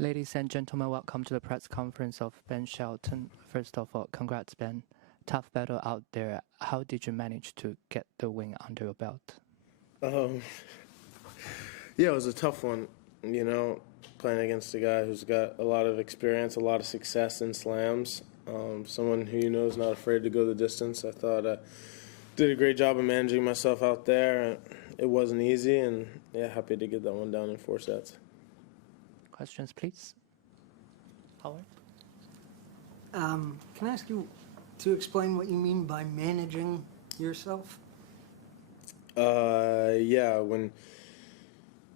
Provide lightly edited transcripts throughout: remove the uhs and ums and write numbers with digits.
Ladies and gentlemen, welcome to the press conference of Ben Shelton. First of all, congrats, Ben. Tough battle out there. How did you manage to get the win under your belt? Yeah, it was a tough one, playing against a guy who's got a lot of experience, a lot of success in slams, someone who is not afraid to go the distance. I thought I did a great job of managing myself out there. It wasn't easy, and happy to get that one down in 4 sets. Questions, please. Howard? Can I ask you to explain what you mean by managing yourself? Yeah, when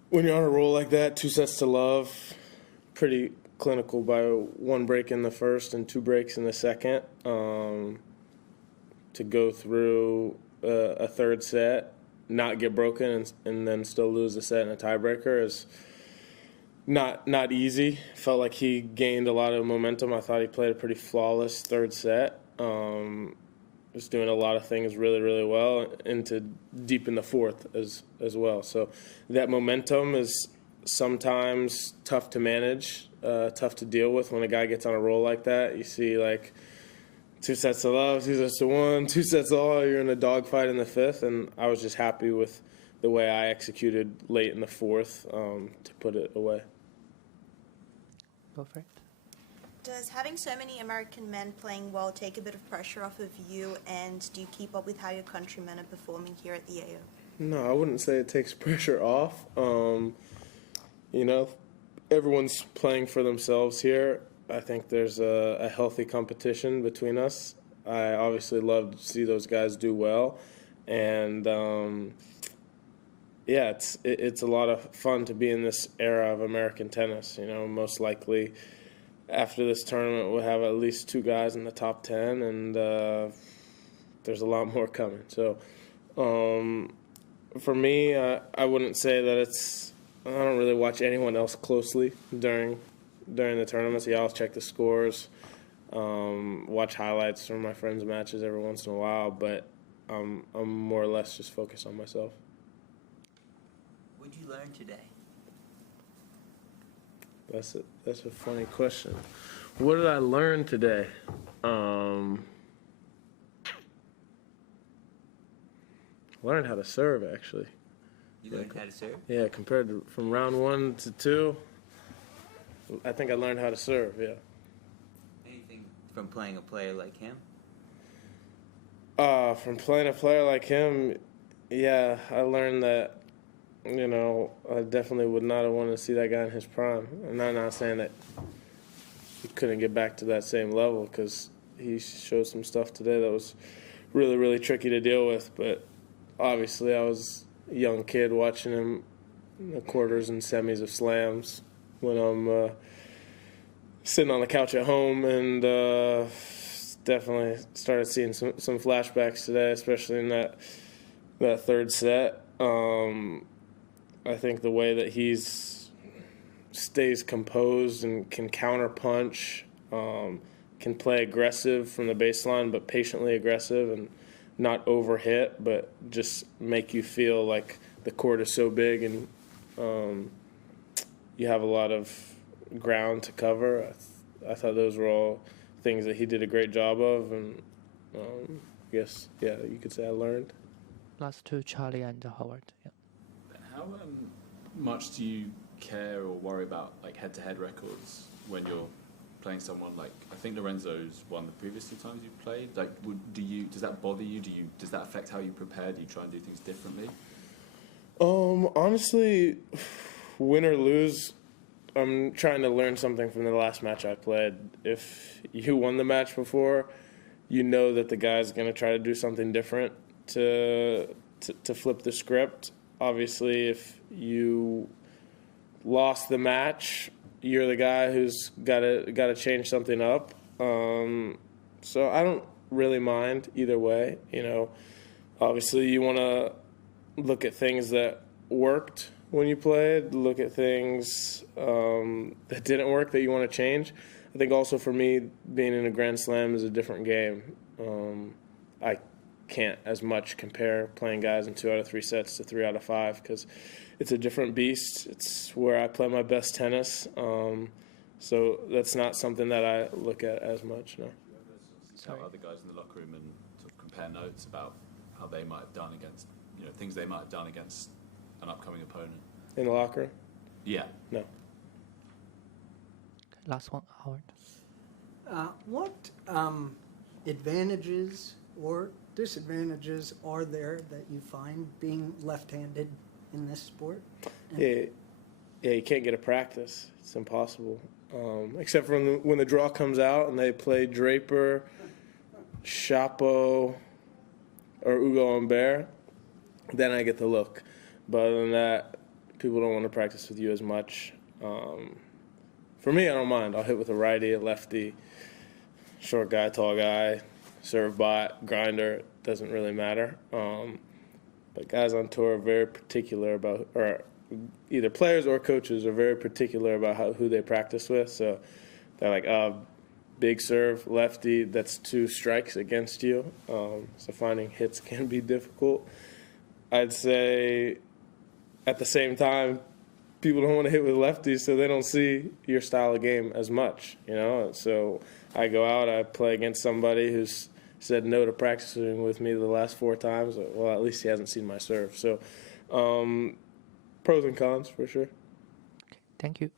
you're on a roll like that, 2 sets to love, pretty clinical by 1 break in the first and 2 breaks in the second. To go through a 3rd set, not get broken, and then still lose the set in a tiebreaker is not easy. Felt like he gained a lot of momentum. I thought he played a pretty flawless 3rd set. Was doing a lot of things really, really well into deep in the 4th as well. So that momentum is sometimes tough to manage, tough to deal with when a guy gets on a roll like that. You see 2 sets to love, 2 sets to 1, 2 sets all. You're in a dogfight in the 5th, and I was just happy with the way I executed late in the 4th to put it away. Go for it. Does having so many American men playing well take a bit of pressure off of you, and do you keep up with how your countrymen are performing here at the AO? No, I wouldn't say it takes pressure off. Everyone's playing for themselves here. I think there's a healthy competition between us. I obviously love to see those guys do well, and it's a lot of fun to be in this era of American tennis. Most likely after this tournament, we'll have at least 2 guys in the top 10, and there's a lot more coming. So for me, I wouldn't say that I don't really watch anyone else closely during the tournaments. I'll check the scores, watch highlights from my friends' matches every once in a while, but I'm more or less just focused on myself. What did you learn today? That's a funny question. What did I learn today? Learned how to serve, actually. You learned how to serve? Yeah, compared to from round 1 to 2, I think I learned how to serve, yeah. Anything from playing a player like him? From playing a player like him, yeah, I learned that, I definitely would not have wanted to see that guy in his prime. And I'm not saying that he couldn't get back to that same level, because he showed some stuff today that was really, really tricky to deal with. But obviously I was a young kid watching him in the quarters and semis of slams when I'm sitting on the couch at home, and definitely started seeing some flashbacks today, especially in that 3rd set. I think the way that stays composed and can counterpunch, can play aggressive from the baseline, but patiently aggressive and not overhit, but just make you feel like the court is so big and you have a lot of ground to cover. I thought those were all things that he did a great job of, and I guess, you could say I learned. Last 2, Charlie and Howard. Yeah. How much do you care or worry about head-to-head records when you're playing someone like, I think Lorenzo's won the previous 2 times you've played? Does that bother you? Does that affect how you prepare? Do you try and do things differently? Honestly, win or lose, I'm trying to learn something from the last match I played. If you won the match before, you know that the guy's going to try to do something different to flip the script. Obviously, if you lost the match, you're the guy who's got to change something up. So I don't really mind either way. Obviously you want to look at things that worked when you played, look at things that didn't work that you want to change. I think also for me, being in a Grand Slam is a different game. I can't as much compare playing guys in 2 out of 3 sets to 3 out of 5, because it's a different beast. It's where I play my best tennis. So that's not something that I look at as much, no. How other guys in the locker room and sort of compare notes about how they might have done against, things they might have done against an upcoming opponent? In the locker room? Yeah. No. Last one, Howard. What advantages or disadvantages are there that you find being left-handed in this sport? Yeah, you can't get a practice. It's impossible. Except for when the draw comes out and they play Draper, Chapo, or Ugo Humbert, then I get the look. But other than that, people don't want to practice with you as much. For me, I don't mind. I'll hit with a righty, a lefty, short guy, tall guy, serve bot, grinder. Doesn't really matter. But guys on tour are very particular about, or either players or coaches are very particular about who they practice with. So they're like, big serve, lefty, that's 2 strikes against you. So finding hits can be difficult. I'd say at the same time, people don't want to hit with lefties, so they don't see your style of game as much, So I go out, I play against somebody who's said no to practicing with me the last 4 times. Well, at least he hasn't seen my serve. So pros and cons for sure. Thank you.